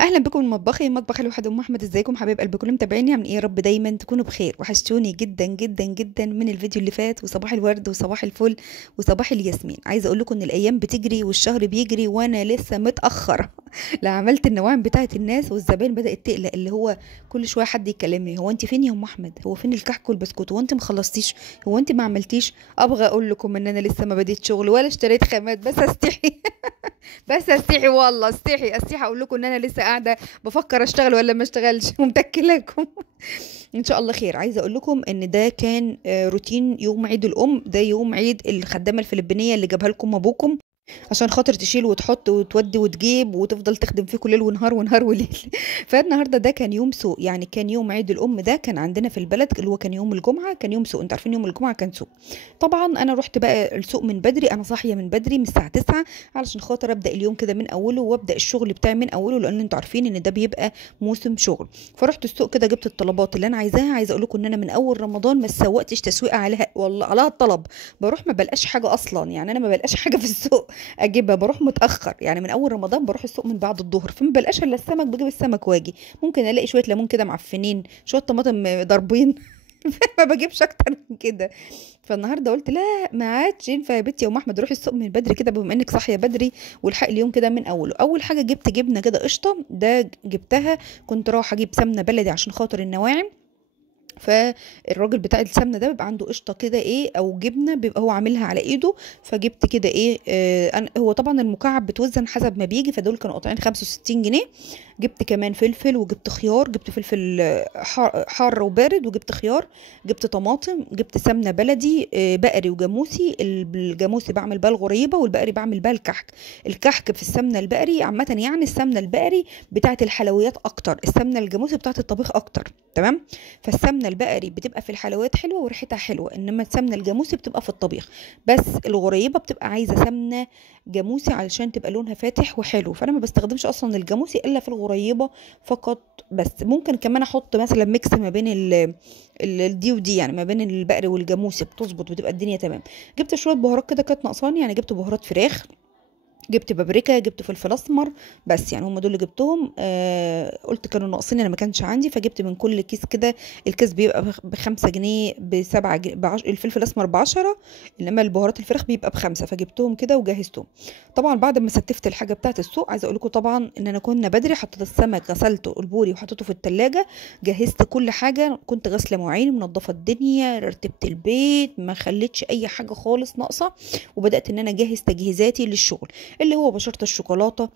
اهلا بكم من مطبخي مطبخ الواحد ام احمد. ازيكم حبايب قلبي كل متابعيني؟ عاملين ايه؟ يا رب دايما تكونوا بخير. وحشتوني جدا جدا جدا من الفيديو اللي فات، وصباح الورد وصباح الفل وصباح الياسمين. عايزه اقول لكم ان الايام بتجري والشهر بيجري وانا لسه متاخره. لا عملت النواعم بتاعه الناس والزبائن بدات تقلق، اللي هو كل شويه حد يكلمني: هو انت فين يا ام احمد؟ هو فين الكحك والبسكوت؟ هو انت ما خلصتيش؟ هو انت ما عملتيش؟ ابغى اقول لكم ان انا لسه ما بديت شغل ولا اشتريت خامات، بس استحي. بس استحي والله، استحي اقول لكم ان انا لسه قاعده بفكر اشتغل ولا ما اشتغلش ومتكلاكم. ان شاء الله خير. عايزه اقول لكم ان ده كان روتين يوم عيد الام. ده يوم عيد الخدامه الفلبينيه اللي جابها لكم ابوكم عشان خاطر تشيل وتحط وتودي وتجيب وتفضل تخدم فيكم ليل ونهار ونهار وليل. فالنهارده ده كان يوم سوق، يعني كان يوم عيد الام. ده كان عندنا في البلد اللي هو كان يوم الجمعه، كان يوم سوق. انتوا عارفين يوم الجمعه كان سوق. طبعا انا رحت بقى السوق من بدري، انا صاحيه من بدري من الساعه 9 علشان خاطر ابدا اليوم كده من اوله وابدا الشغل بتاعي من اوله، لان انتوا عارفين ان ده بيبقى موسم شغل. فرحت السوق كده جبت الطلبات اللي انا عايزاها. عايزه اقول لكم ان انا من اول رمضان ما سوقتش تسويقه عليها، والله عليها الطلب. بروح ما بلقاش حاجه اصلا، يعني انا ما بلقاش حاجه في السوق اجيبها. بروح متاخر، يعني من اول رمضان بروح السوق من بعد الظهر، فما بلقاش الا السمك. بجيب السمك واجي، ممكن الاقي شويه ليمون كده معفنين، شويه طماطم ضاربين. ما بجيبش اكتر من كده. فالنهارده قلت لا، ما عادش ينفع يا بنتي يا ام احمد روحي السوق من بدري كده بما انك صاحيه بدري، والحق اليوم كده من اوله. اول حاجه جبت جبنه كده قشطه، ده جبتها. كنت رايحه اجيب سمنه بلدي عشان خاطر النواعم. فالراجل بتاع السمنه ده بيبقى عنده قشطه كده ايه او جبنه، بيبقى هو عاملها على ايده. فجبت كده ايه هو طبعا المكعب بتوزن حسب ما بيجي، فدول كانوا قاطعين 65 جنيه. جبت كمان فلفل وجبت خيار، جبت فلفل حار وبارد، وجبت خيار. جبت طماطم، جبت سمنه بلدي بقري وجاموسي. الجاموسي بعمل بقى الغريبه، والبقري بعمل بقى الكحك. الكحك في السمنه البقري عامه، يعني السمنه البقري بتاعت الحلويات اكتر، السمنه الجاموسي بتاعت الطبيخ اكتر. تمام. فالسمنه البقري بتبقى في الحلويات حلوه وريحتها حلوه، انما السمنه الجاموسي بتبقى في الطبيخ. بس الغريبه بتبقى عايزه سمنه جاموسي علشان تبقى لونها فاتح وحلو، فانا ما بستخدمش اصلا الجاموسي الا في الغريبه فقط. بس ممكن كمان احط مثلا ميكس ما بين دي ودي، يعني ما بين البقري والجاموسي بتظبط، بتبقى الدنيا تمام. جبت شويه بهارات كده كانت ناقصاني، يعني جبت بهارات فراخ، جبت بابريكا، جبت فلفل اسمر. بس يعني هم دول اللي جبتهم. قلت كانوا ناقصين، انا ما كانش عندي، فجبت من كل كيس كده. الكيس بيبقى ب5 جنيه، ب7 جنيه، الفلفل الاسمر ب10، انما البهارات الفراخ بيبقى ب5، فجبتهم كده وجهزتهم. طبعا بعد ما ستفت الحاجه بتاعه السوق، عايزه اقول لكم طبعا ان انا كنا بدري حطيت السمك، غسلته البوري وحطيته في التلاجة. جهزت كل حاجه، كنت غاسله مواعين، منظفه الدنيا، رتبت البيت، ما خليتش اي حاجه خالص ناقصه. وبدات ان انا اجهز تجهيزاتي للشغل، اللي هو بشرت الشوكولاته،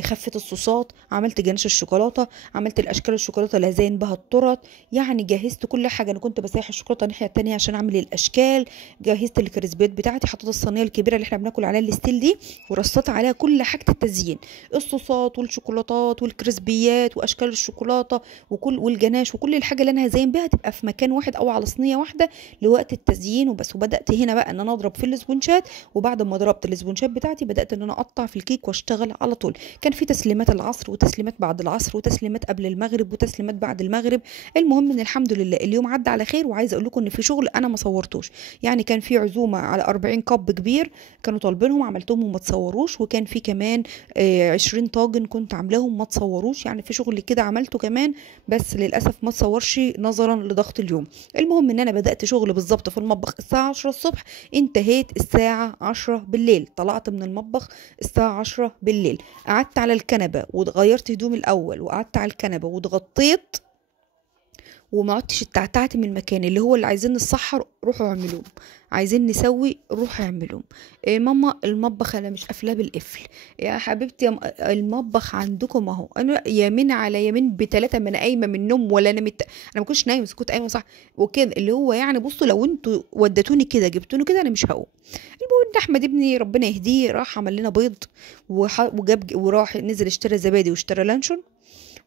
خفت الصوصات، عملت جناش الشوكولاته، عملت الاشكال الشوكولاته اللي هزين بها التورت. يعني جهزت كل حاجه. انا كنت بسيح الشوكولاته الناحيه التانية عشان اعمل الاشكال. جهزت الكريسبيات بتاعتي، حطيت الصينيه الكبيره اللي احنا بناكل عليها الستيل دي، ورصيت عليها كل حاجه التزيين: الصوصات والشوكولاتات والكريسبيات واشكال الشوكولاته والجناش وكل الحاجه اللي انا هزين بيها تبقى في مكان واحد او على صينيه واحده لوقت التزيين وبس. وبدات هنا بقى ان انا اضرب في الاسبونشات، وبعد ما ضربت الاسبونشات بتاعتي بدات ان انا اقطع في الكيك واشتغل على طول. كان في تسليمات العصر وتسليمات بعد العصر وتسليمات قبل المغرب وتسليمات بعد المغرب. المهم ان الحمد لله اليوم عدى على خير. وعايزه اقول لكم ان في شغل انا ما صورتوش، يعني كان في عزومه على 40 كب كبير كانوا طالبينهم، عملتهم وما تصوروش. وكان في كمان 20 طاجن كنت عاملاهم ما تصوروش. يعني في شغل كده عملته كمان، بس للاسف ما تصورش نظرا لضغط اليوم. المهم ان انا بدات شغل بالظبط في المطبخ الساعه 10 الصبح، انتهيت الساعه 10 بالليل. طلعت من المطبخ الساعة 10 بالليل، قعدت على الكنبة وغيرت هدومي الأول، وقعدت على الكنبة واتغطيت، وما عدتش اتعتعت من المكان. اللي هو اللي عايزين نسحر روحوا اعملوهم، عايزين نسوي روحوا اعملوهم. إيه ماما المطبخ انا مش قافلاه بالقفل. يا حبيبتي المطبخ عندكم اهو. انا يمين على يمين ب3، ما انا قايمه من النوم ولا انا انا ما كنتش نايمه بس كنت قايمه صح وكده. اللي هو يعني بصوا لو انتوا ودتوني كده جبتوني كده انا مش هقوم. المهم ان احمد ابني ربنا يهديه راح عمل لنا بيض وجاب وراح نزل اشترى زبادي واشترى لانشون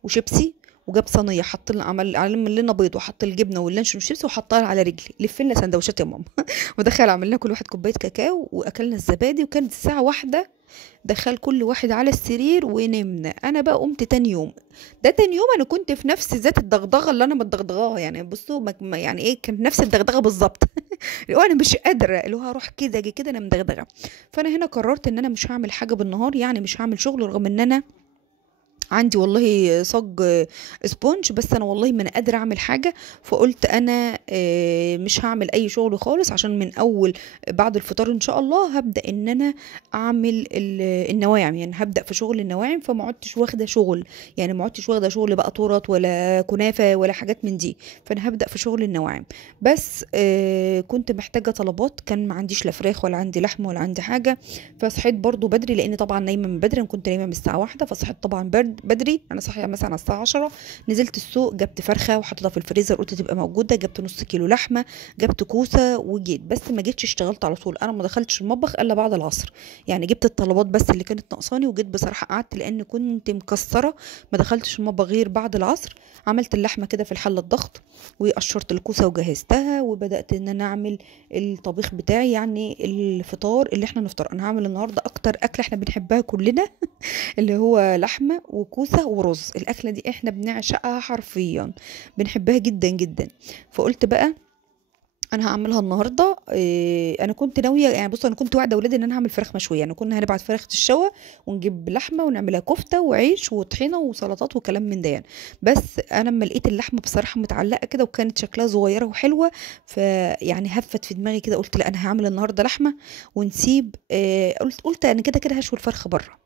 وشيبسي، وجاب صينيه حط لنا عمل لنا بيض وحط الجبنه واللانشون والشيبسي وحطها على رجلي: لف لنا سندوتشات يا ماما. ودخل عمل لنا كل واحد كوبايه كاكاو واكلنا الزبادي. وكانت الساعه 1، دخل كل واحد على السرير ونمنا. انا بقى قمت تاني يوم. ده تاني يوم انا كنت في نفس ذات الدغدغه اللي انا متدغدغاها، يعني بصوا يعني ايه، كان نفس الدغدغه بالظبط. اللي هو انا مش قادره، اللي هو هروح كده اجي كده انا مدغدغه. فانا هنا قررت ان انا مش هعمل حاجه بالنهار، يعني مش هعمل شغل، رغم ان انا عندي والله صاج سبونج، بس انا والله ما انا قادره اعمل حاجه. فقلت انا مش هعمل اي شغل خالص، عشان من اول بعد الفطار ان شاء الله هبدا ان انا اعمل النواعم، يعني هبدا في شغل النواعم. فما عدتش واخده شغل، يعني ما عدتش واخده شغل بقى طرط ولا كنافه ولا حاجات من دي. فانا هبدا في شغل النواعم بس. كنت محتاجه طلبات، كان ما عنديش لا فراخ ولا عندي لحمه ولا عندي حاجه. فصحيت برضو بدري، لان طبعا نايمه من بدري، انا كنت نايمه من الساعه 1، فصحيت طبعا بدري. انا صاحيه مثلا على الساعه 10. نزلت السوق، جبت فرخه وحطيتها في الفريزر، قلت تبقى موجوده. جبت نص كيلو لحمه، جبت كوسه وجيت. بس ما جيتش اشتغلت على طول، انا ما دخلتش المطبخ الا بعد العصر. يعني جبت الطلبات بس اللي كانت ناقصاني وجيت. بصراحه قعدت لان كنت مكسره، ما دخلتش المطبخ غير بعد العصر. عملت اللحمه كده في الحله الضغط، وقشرت الكوسه وجهزتها، وبدات ان انا اعمل الطبيخ بتاعي، يعني الفطار اللي احنا نفطر. انا هعمل النهارده اكتر اكله احنا بنحبها كلنا اللي هو لحمه وكوسه ورز. الاكله دي احنا بنعشقها حرفيا، بنحبها جدا جدا. فقلت بقى انا هعملها النهارده. انا كنت ناويه، يعني بص انا كنت واعده اولادي ان انا هعمل فراخ مشويه، يعني كنا هنبعت فراخ تتشوى ونجيب لحمه ونعملها كفته وعيش وطحينه وسلطات وكلام من ده يعني. بس انا لما لقيت اللحمه بصراحه متعلقه كده وكانت شكلها صغيره وحلوه، فيعني هفت في دماغي كده، قلت لا انا هعمل النهارده لحمه ونسيب. قلت انا كده كده هشوي الفرخه بره،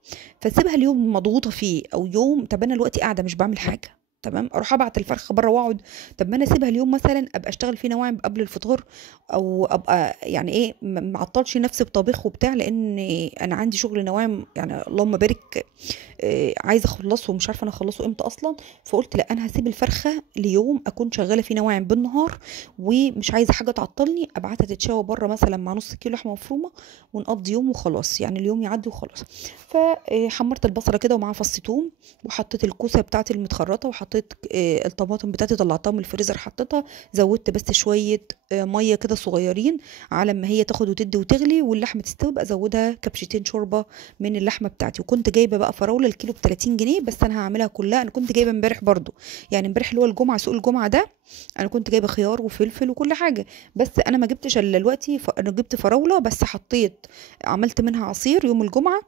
فسيبها اليوم مضغوطه فيه، او يوم. طب انا دلوقتي قاعده مش بعمل حاجه، تمام، اروح ابعت الفرخه بره واقعد؟ طب ما انا اسيبها اليوم مثلا، ابقى اشتغل فيه نواعم قبل الفطار، او ابقى يعني ايه معطلش نفسي بطبيخ وبتاع، لان انا عندي شغل نواعم يعني اللهم بارك. عايزه اخلصه ومش عارفه انا اخلصه امتى اصلا. فقلت لا انا هسيب الفرخه ليوم اكون شغاله فيه نواعم بالنهار، ومش عايزه حاجه تعطلني، ابعتها تتشوى بره مثلا مع نص كيلو لحمه مفرومه، ونقضي يوم وخلاص، يعني اليوم يعدي وخلاص. فحمرت البصله كده ومعاها فص ثوم، وحطيت الكوسه بتاعتي المتخرطه، وحطيت الطماطم بتاعتي طلعتها من الفريزر حطيتها. زودت بس شويه ميه كده صغيرين على ما هي تاخد وتدي وتغلي، واللحمه تستوي بقى ازودها كبشتين شوربه من اللحمه بتاعتي. وكنت جايبه بقى فراوله الكيلو ب 30 جنيه، بس انا هعملها كلها. انا كنت جايبه امبارح برضو، يعني امبارح اللي هو الجمعه، سوق الجمعه ده، انا كنت جايبه خيار وفلفل وكل حاجه. بس انا ما جبتش الا دلوقتي، انا جبت فراوله بس حطيت، عملت منها عصير يوم الجمعه،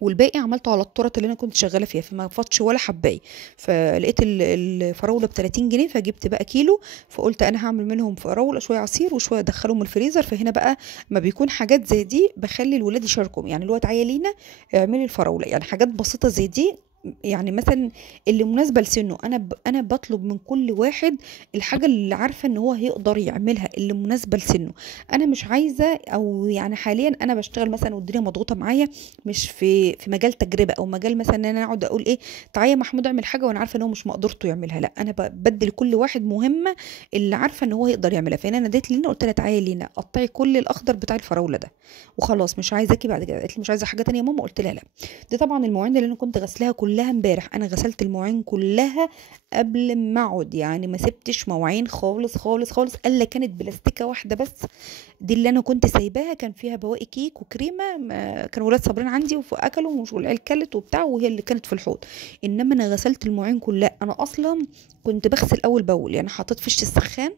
والباقي عملته على التورت اللي انا كنت شغاله فيها، فما فاتش ولا حبايه. فلقيت الفراوله ب 30 جنيه، فجبت بقى كيلو. فقلت انا هعمل منهم فراوله شويه عصير وشويه ادخلهم الفريزر. فهنا بقى ما بيكون حاجات زي دي بخلي الولاد يشاركوا، يعني الوقت تعالى لينا اعملي الفراوله، يعني حاجات بسيطه زي دي. يعني مثلا اللي مناسبه لسنه، انا بطلب من كل واحد الحاجه اللي عارفه ان هو هيقدر يعملها، اللي مناسبه لسنه. انا مش عايزه، او يعني حاليا انا بشتغل مثلا والدنيا مضغوطه معايا، مش في مجال تجربه، او مجال مثلا ان انا اقعد اقول ايه تعالى يا محمود اعمل حاجه وانا عارفه ان هو مش مقدرته يعملها. لا انا بدي لكل واحد مهمه اللي عارفه ان هو يقدر يعملها. فانا ناديت لينا قلت لها تعالي لينا قطعي كل الاخضر بتاع الفراوله ده وخلاص، مش عايزاكي بعد كده. قالت لي مش عايزه حاجه تانية يا ماما، قلت لها لا. دي طبعا المواعين اللي انا كنت غسلاها كلها امبارح، انا غسلت المواعين كلها قبل ما اقعد، يعني ما سبتش مواعين خالص خالص خالص، الا كانت بلاستيكه واحده بس، دي اللي انا كنت سايباها. كان فيها بواقي كيك وكريمه، كانوا ولاد صابرين عندي واكلوا، والعيال كلت وبتاع، وهي اللي كانت في الحوض. انما انا غسلت المواعين كلها. انا اصلا كنت بغسل اول باول، يعني حطيت فيش السخان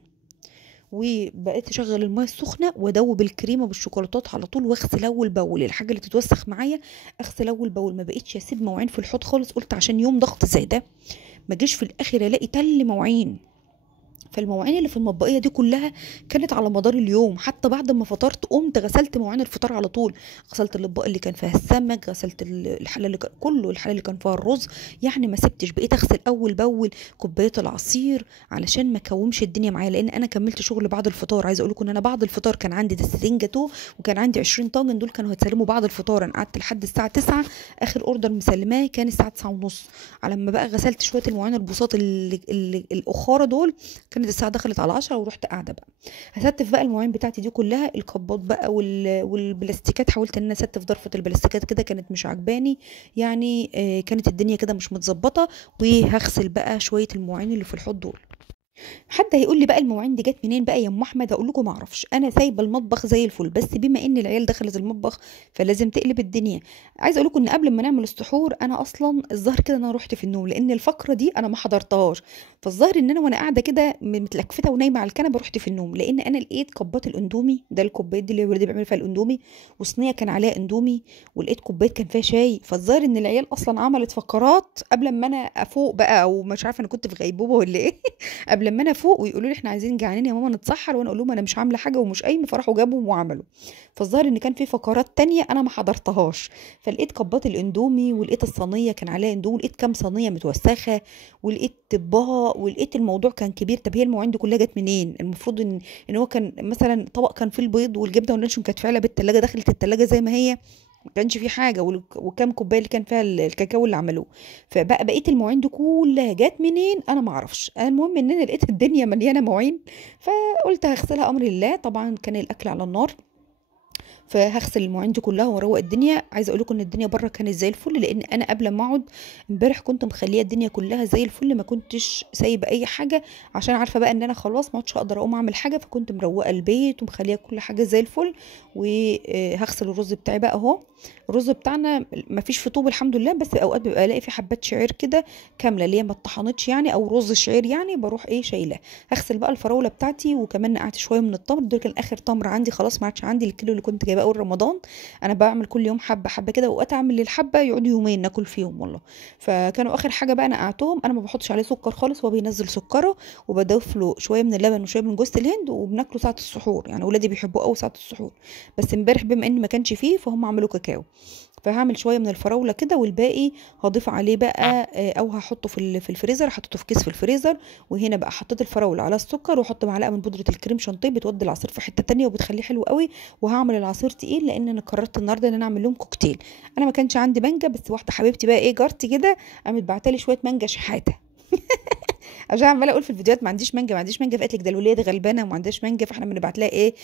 وبقيت اشغل الميه السخنه وادوب الكريمه بالشوكولاتات على طول، واغسل اول باول الحاجه اللي تتوسخ معايا، اغسل اول باول. ما بقيتش اسيب مواعين في الحوض خالص، قلت عشان يوم ضغط زي ده ما جيش في الاخر الاقي تل مواعين. فالمواعين اللي في المطبقيه دي كلها كانت على مدار اليوم. حتى بعد ما فطرت قمت غسلت مواعين الفطار على طول، غسلت الاطباق اللي كان فيها السمك، غسلت الحله اللي كله، الحله اللي كان فيها الرز، يعني ما سبتش. بقيت اغسل اول باول كوبايه العصير علشان ما كومش الدنيا معايا، لان انا كملت شغل بعد الفطار. عايزه اقول لكم ان انا بعد الفطار كان عندي دستين جاتوه، وكان عندي 20 طاجن، دول كانوا هيتسلموا بعد الفطار. انا قعدت لحد الساعه 9، اخر اوردر مسلماه كان الساعه 9 ونص. على ما بقى غسلت شويه المواعين البساط اللي الاخاره دول، كانت الساعه دخلت على 10، ورحت قاعده بقى هستف بقى المواعين بتاعتي دي كلها، الكبات بقى والبلاستيكات. حاولت ان انا استف ضرفه البلاستيكات كده، كانت مش عجباني يعني. كانت الدنيا كده مش متظبطه. وهغسل بقى شويه المواعين اللي في الحوض دول. حد هيقول لي بقى المواعين دي جت منين بقى يا ام احمد؟ اقول لكم ما اعرفش، انا سايبه المطبخ زي الفل، بس بما ان العيال دخلت المطبخ فلازم تقلب الدنيا. عايزه اقول لكم ان قبل ما نعمل السحور انا اصلا الظاهر كده انا رحت في النوم، لان الفقره دي انا ما حضرتهاش. فالظاهر ان انا وانا قاعده كده متلكفته ونايمه على الكنبه رحت في النوم، لان انا لقيت كوبات الاندومي، ده الكوبايات دي اللي ولادي بيعملوا فيها الاندومي، وصينيه كان عليها اندومي، ولقيت كوبايه كان فيها شاي. فالظاهر ان العيال اصلا عملت فقرات قبل ما انا افوق بقى، او مش عارفه انا كنت في غيبوبه ولا ايه. قبل ما انا افوق ويقولوا لي احنا عايزين جعانين يا ماما نتسحر، وانا اقول لهم انا مش عامله حاجه ومش قايمه، فراحوا جابوا وعملوا. فالظاهر ان كان في فقرات تانية انا ما حضرتهاش. فلقيت كبات الاندومي، ولقيت الصينيه كان عليها اندومي، ولقيت كام صينيه متوسخه، ولقيت طباها، ولقيت الموضوع كان كبير. طب هي المواعين دي كلها جت منين؟ المفروض ان هو كان مثلا طبق كان فيه البيض والجبنه واللانشون كانت فعلا بالتلاجة، دخلت التلاجة زي ما هي، ما كانش في حاجه، وكام كوبايه اللي كان فيها الكاكاو اللي عملوه. فبقى بقيه المواعين دي كلها جت منين انا ما اعرفش. المهم ان انا لقيت الدنيا مليانه مواعين، فقلت هغسلها امر الله. طبعا كان الاكل على النار، فهغسل المواعين دي كلها واروق الدنيا. عايزه اقول لكم ان الدنيا بره كانت زي الفل، لان انا قبل ما اقعد امبارح كنت مخليه الدنيا كلها زي الفل، ما كنتش سايبه اي حاجه، عشان عارفه بقى ان انا خلاص ما عادش اقدر اقوم اعمل حاجه. فكنت مروقه البيت ومخليه كل حاجه زي الفل. وهغسل الرز بتاعي بقى اهو. الرز بتاعنا ما فيش فيه طوب الحمد لله، بس اوقات بيبقى الاقي في حبات شعير كده كامله اللي هي ما اتطحنتش يعني، او رز شعير يعني، بروح ايه شايلاه. هغسل بقى الفراوله بتاعتي، وكمان نقعت شويه من التمر، دول كان اخر تمر عندي خلاص، ما عادش عندي الكيلو اللي كنت جايباه اول رمضان. انا بعمل كل يوم حبه حبه كده، واوقات اعمل للحبه يقعدوا يومين ناكل فيهم والله. فكانوا اخر حاجه بقى نقعتهم. انا ما بحطش عليه سكر خالص، هو بينزل سكره، وبضيف له شويه من اللبن وشويه من جوز الهند، وبناكله ساعه السحور يعني، ولادي بيحبوه قوي ساعه السحور. بس امبارح بما ان ما كانش فيه فهم عملوا كاكاو، فهعمل شويه من الفراوله كده، والباقي هضيف عليه بقى او هحطه في الفريزر. حطيته في كيس في الفريزر. وهنا بقى حطيت الفراوله على السكر، واحط معلقه من بودره الكريم شانتيه، بتودي العصير في حته تانية وبتخليه حلو قوي. وهعمل العصير تقيل، لان انا قررت النهارده ان انا اعمل لهم كوكتيل. انا ما كانش عندي مانجا، بس واحده حبيبتي بقى ايه جارتي كده قامت بعتلي شويه مانجا شحاته. عشان عماله اقول في الفيديوهات ما عنديش مانجا ما عنديش مانجا، فقالت لك ده الوليه دي غلبانه وما عندهاش مانجا، فاحنا بنبعت لها إيه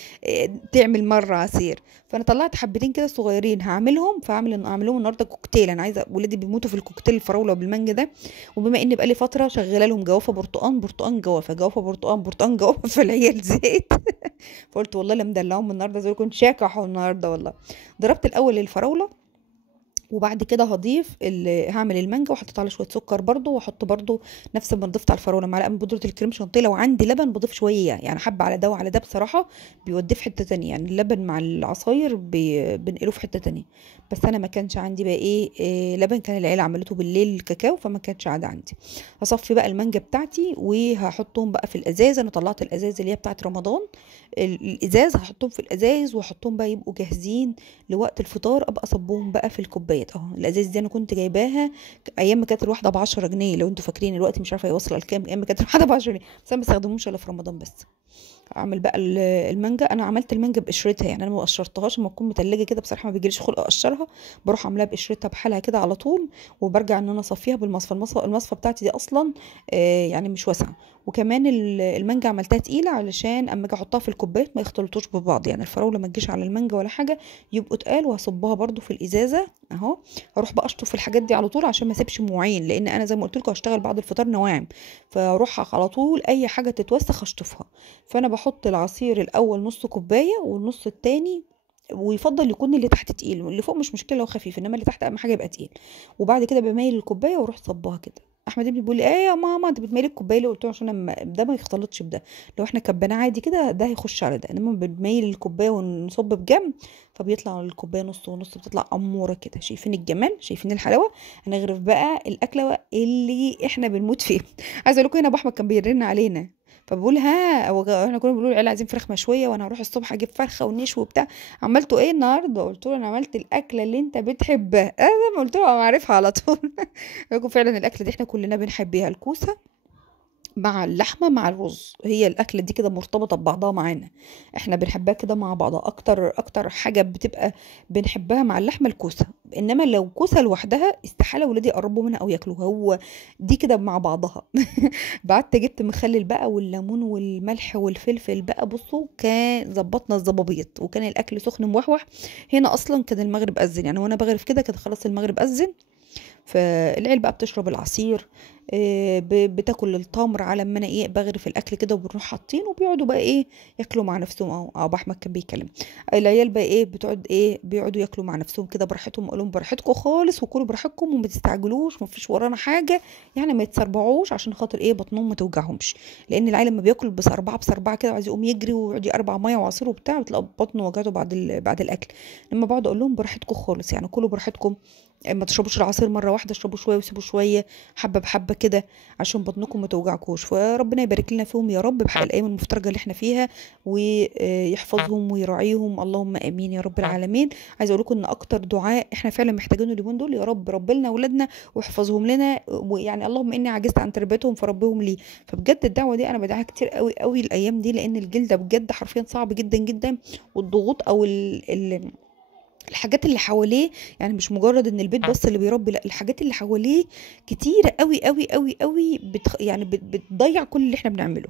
تعمل مره عصير. فانا طلعت حبتين كده صغيرين هعملهم، اعملهم النهارده كوكتيل. انا عايزه، ولادي بيموتوا في الكوكتيل الفراوله وبالمانجا ده. وبما ان بقالي فتره شغاله لهم جوافه برتقان برتقان جوافه جوافه برتقان برتقان جوافه، فالعيال زيت. فقلت والله لا مدلعهم النهارده زي كنت شاكحوا النهارده والله. ضربت الاول الفراوله، وبعد كده هعمل المانجا، وحطيت على شويه سكر برضو، واحط برضو نفس ما ضفت على الفراوله معلقه من بودره الكريم شانتيه. لو عندي لبن بضيف شويه يعني، حبه على ده وعلى ده بصراحه بيوديه في حته تانية يعني. اللبن مع العصاير بنقله في حته تانية. بس انا ما كانش عندي بقى إيه لبن، كان العيله عملته بالليل الكاكاو، فما كانش عاد عندي. هصفي بقى المانجا بتاعتي وهحطهم بقى في الازاز. انا طلعت الازاز اللي هي بتاعت رمضان، الازاز هحطهم في الازاز، واحطهم بقى يبقوا جاهزين لوقت الفطار، ابقى اصبهم بقى في الكوبايات اهو. الازاز دي انا كنت جايباها ايام ما كانت الواحده ب10 جنيه، لو انتوا فاكرين الوقت مش عارفه هيوصل لكام، ايام ما كانت الواحده ب10 جنيه، بس انا ما بستخدمهمش الا في رمضان بس. اعمل بقى المانجا. انا عملت المانجا بقشرتها يعني، انا ما قشرتهاش، لما تكون متلجه كده بصراحه ما بيجيليش خلق اقشرها، بروح عاملاها بقشرتها بحالها كده على طول. وبرجع ان انا اصفيها بالمصفى. المصفى بتاعتي دي اصلا يعني مش واسعه. وكمان المانجا عملتها تقيله علشان اما اجي احطها في الكوبايات ما يختلطوش ببعض يعني، الفراوله ما تجيش على المانجا ولا حاجه، يبقوا تقال. وهصبها برده في الازازه اهو. هروح بقى اشطف الحاجات دي على طول عشان ما اسيبش مواعين، لان انا زي ما قلت لكم هشتغل بعد الفطار نواعم، فاروح على طول اي حاجه تتوسخ اشطفها. فانا بحط العصير الاول نص كوبايه، والنص التاني ويفضل يكون اللي تحت تقيل، واللي فوق مش مشكله لو خفيف، انما اللي تحت اهم حاجه يبقى تقيل. وبعد كده بميل الكوبايه واروح صبها كده. احمد ابني بيقول لي ايه يا ماما انت بتميلي الكوبايه ليه؟ قلت له عشان ده ما يختلطش بده، لو احنا كبناه عادي كده ده هيخش على ده، انما بنميل الكوبايه ونصب بجنب فبيطلع الكوبايه نص ونص، بتطلع اموره كده. شايفين الجمال؟ شايفين الحلاوه؟ هنغرف بقى الاكله اللي احنا بنموت فيها. عايزه اقول لكم هنا ابو احمد كان بيرن علينا، فبقول ها احنا كنا بنقول العيال عايزين فراخ مشويه، وانا هروح الصبح اجيب فرخه ونشوي وبتاع. عملتوا ايه النهارده؟ قلت له انا عملت الاكله اللي انت بتحبها. انا ما قلت له انا عارفها على طول. يقول فعلا الاكله دي احنا كلنا بنحبها، الكوسه مع اللحمه مع الرز، هي الاكله دي كده مرتبطه ببعضها معانا، احنا بنحبها كده مع بعضها. اكتر حاجه بتبقى بنحبها مع اللحمه الكوسه، انما لو كوسه لوحدها استحاله ولادي يقربوا منها او ياكلوها، هو دي كده مع بعضها. بعدت جبت مخلل بقى والليمون والملح والفلفل بقى، بصوا كان ظبطنا الزبابيط، وكان الاكل سخن موحوح. هنا اصلا كان المغرب اذن يعني، وانا بغرف كده كده خلاص المغرب اذن. فالعيال بقى بتشرب العصير. بتاكل التمر على ما انا ايه بغرف الاكل كده، وبنروح حاطين وبيقعدوا بقى ايه ياكلوا مع نفسهم. او ابو احمد كان بيتكلم العيال بقى ايه بتقعد ايه بيقعدوا ياكلوا مع نفسهم كده براحتهم. اقول لهم براحتكم خالص وكلوا براحتكم وما تستعجلوش، ما فيش ورانا حاجه، يعني ما يتسربعوش عشان خاطر ايه بطنهم ما توجعهمش. لان العيل لما بياكل بسربعه كده وعايز يقوم يجري ويقعد يقربع ميه وعصير وبتاع، بتلاقي بطنه وجعته بعد الاكل. لما بقعد اقول لهم براحتكم خالص، يعني كلوا براحتكم، ما تشربوش العصير مره واحده، اشربوا شويه وسيبوا شويه، حبه بحبه كده، عشان بطنكم ما توجعكوش. فربنا يبارك لنا فيهم يا رب بحق الايام المفترجه اللي احنا فيها، ويحفظهم ويراعيهم، اللهم امين يا رب العالمين. عايزه اقول لكم ان اكتر دعاء احنا فعلا محتاجينه اليومين دول، يا رب رب لنا اولادنا واحفظهم لنا، ويعني اللهم اني عجزت عن تربيتهم فربهم لي. فبجد الدعوه دي انا بدعيها كتير قوي قوي الايام دي، لان الجيل ده بجد حرفيا صعب جدا جدا. والضغوط او الحاجات اللي حواليه، يعني مش مجرد ان البيت بس اللي بيربي، لا الحاجات اللي حواليه كتيره قوي قوي قوي قوي يعني بتضيع كل اللي احنا بنعمله.